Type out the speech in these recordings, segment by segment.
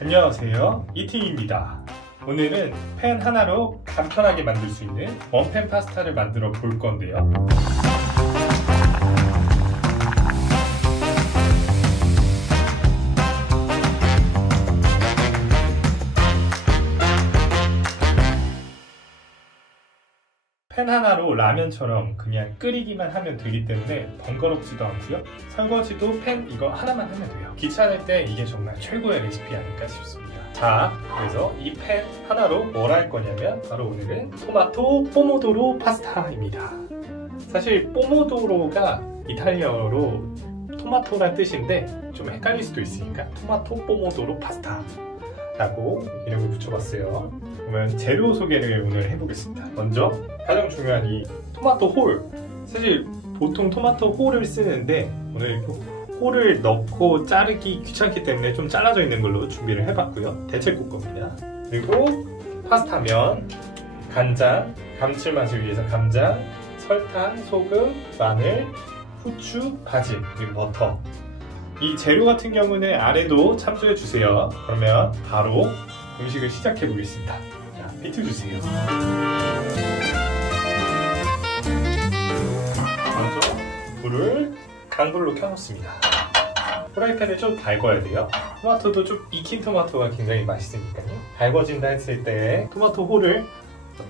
안녕하세요, 이팅입니다. 오늘은 팬 하나로 간편하게 만들 수 있는 원팬 파스타를 만들어 볼 건데요. 팬 하나로 라면처럼 그냥 끓이기만 하면 되기 때문에 번거롭지도 않고요. 설거지도 팬 이거 하나만 하면 돼요. 귀찮을 때 이게 정말 최고의 레시피 아닐까 싶습니다. 자, 그래서 이 팬 하나로 뭘 할 거냐면 바로 오늘은 토마토 포모도로 파스타입니다. 사실 포모도로가 이탈리아어로 토마토란 뜻인데 좀 헷갈릴 수도 있으니까 토마토 포모도로 파스타 라고 이름을 붙여봤어요. 그러면 재료 소개를 오늘 해보겠습니다. 먼저 가장 중요한 이 토마토 홀. 사실 보통 토마토 홀을 쓰는데 오늘 홀을 넣고 자르기 귀찮기 때문에 좀 잘라져 있는 걸로 준비를 해봤고요. 대체국 겁니다. 그리고 파스타면, 간장, 감칠맛을 위해서 간장, 설탕, 소금, 마늘, 후추, 바질, 그리고 버터. 이 재료 같은 경우는 아래도 참조해 주세요. 그러면 바로 음식을 시작해 보겠습니다. 자, 비트 주세요. 먼저 불을 강불로 켜놓습니다. 프라이팬을 좀 달궈야 돼요. 토마토도 좀 익힌 토마토가 굉장히 맛있으니까요. 달궈진다 했을 때 토마토 홀을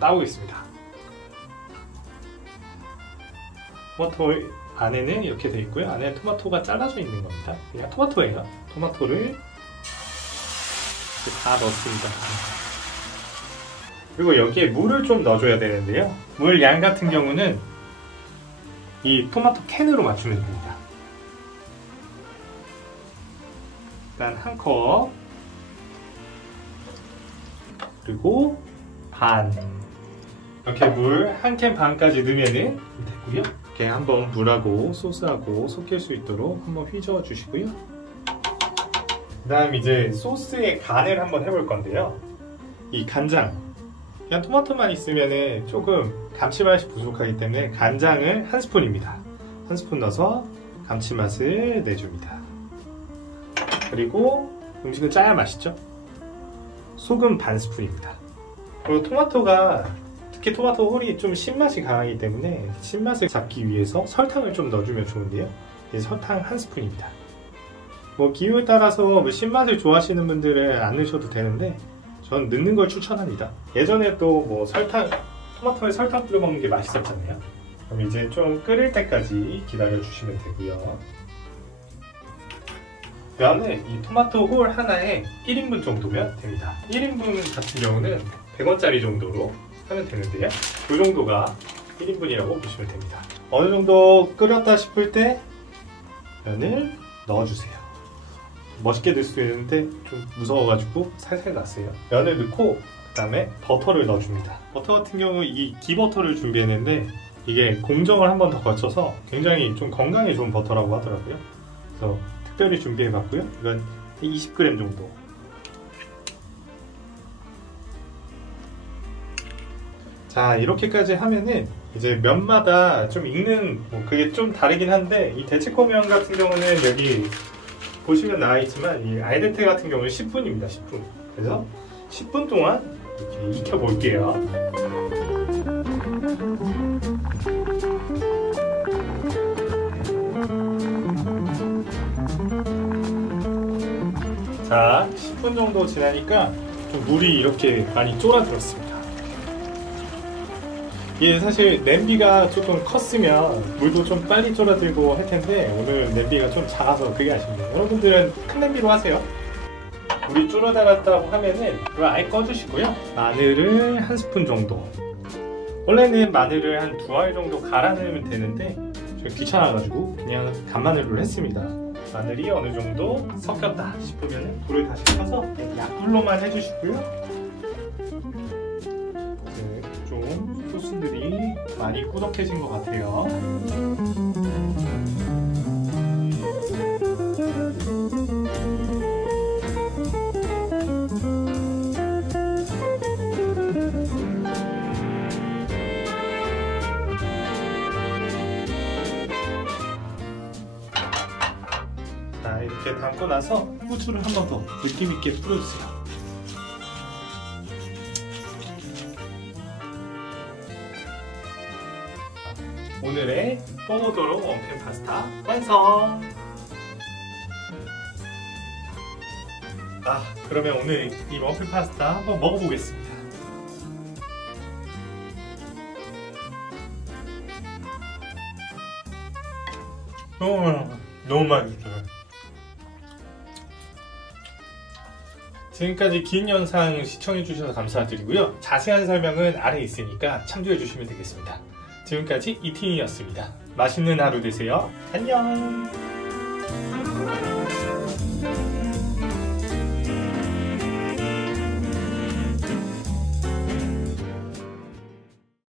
따오겠습니다. 토마토 안에는 이렇게 되어 있고요. 안에 토마토가 잘라져 있는 겁니다. 그냥 토마토예요. 토마토를 이렇게 다 넣습니다. 그리고 여기에 물을 좀 넣어줘야 되는데요. 물 양 같은 경우는 이 토마토 캔으로 맞추면 됩니다. 일단 한 컵, 그리고 반. 이렇게 물 한 캔 반까지 넣으면 됐고요. 이렇게 한번 물하고 소스하고 섞일 수 있도록 한번 휘저어 주시고요. 그 다음 이제 소스의 간을 한번 해볼 건데요. 이 간장, 그냥 토마토만 있으면 조금 감칠맛이 부족하기 때문에 간장을 한 스푼입니다. 한 스푼 넣어서 감칠맛을 내줍니다. 그리고 음식은 짜야 맛있죠? 소금 반 스푼입니다. 그리고 토마토가 특히 토마토 홀이 좀 신맛이 강하기 때문에 신맛을 잡기 위해서 설탕을 좀 넣어주면 좋은데요. 설탕 한 스푼입니다. 뭐 기호에 따라서 뭐 신맛을 좋아하시는 분들은 안 넣으셔도 되는데 전 넣는 걸 추천합니다. 예전에 또 뭐 설탕, 토마토에 설탕 뿌려 먹는 게 맛있었잖아요. 그럼 이제 좀 끓일 때까지 기다려 주시면 되고요. 면을 이 토마토 홀 하나에 1인분 정도면 됩니다. 1인분 같은 경우는 100원짜리 정도로 하면 되는데요. 이 정도가 1인분이라고 보시면 됩니다. 어느 정도 끓였다 싶을 때 면을 넣어주세요. 멋있게 넣을 수도 있는데 좀 무서워가지고 살살 놨어요. 면을 넣고 그 다음에 버터를 넣어줍니다. 버터 같은 경우 이 기버터를 준비했는데 이게 공정을 한 번 더 거쳐서 굉장히 좀 건강에 좋은 버터라고 하더라고요. 그래서 특별히 준비해봤고요. 이건 20g 정도. 자, 이렇게까지 하면은 이제 면마다 좀 익는 뭐 그게 좀 다르긴 한데 이 대체코면 같은 경우는 여기 보시면 나와 있지만 이 알데테 같은 경우는 10분입니다. 10분. 그래서 10분 동안 이렇게 익혀 볼게요. 자, 10분 정도 지나니까 좀 물이 이렇게 많이 쫄아들었습니다. 이게 사실 냄비가 조금 컸으면 물도 좀 빨리 쫄아들고 할 텐데 오늘 냄비가 좀 작아서 그게 아쉽네요. 여러분들은 큰 냄비로 하세요. 물이 쫄아들었다고 하면은 이걸 아예 꺼주시고요. 마늘을 한 스푼 정도. 원래는 마늘을 한 2알 정도 갈아 넣으면 되는데 좀 귀찮아가지고 그냥 간마늘로 했습니다. 마늘이 어느 정도 섞였다 싶으면 불을 다시 켜서 약불로만 해주시고요. 좀 소스들이 많이 꾸덕해진 것 같아요. 이렇게 담고 나서 후추를 한 번 더 느낌 있게 뿌려주세요. 오늘의 포모도로 원팬 파스타 완성! 그러면 오늘 이 원팬 파스타 한번 먹어보겠습니다. 너무 맛있어요. 지금까지 긴 영상 시청해주셔서 감사드리고요. 자세한 설명은 아래에 있으니까 참조해주시면 되겠습니다. 지금까지 이팅이었습니다. 맛있는 하루 되세요. 안녕!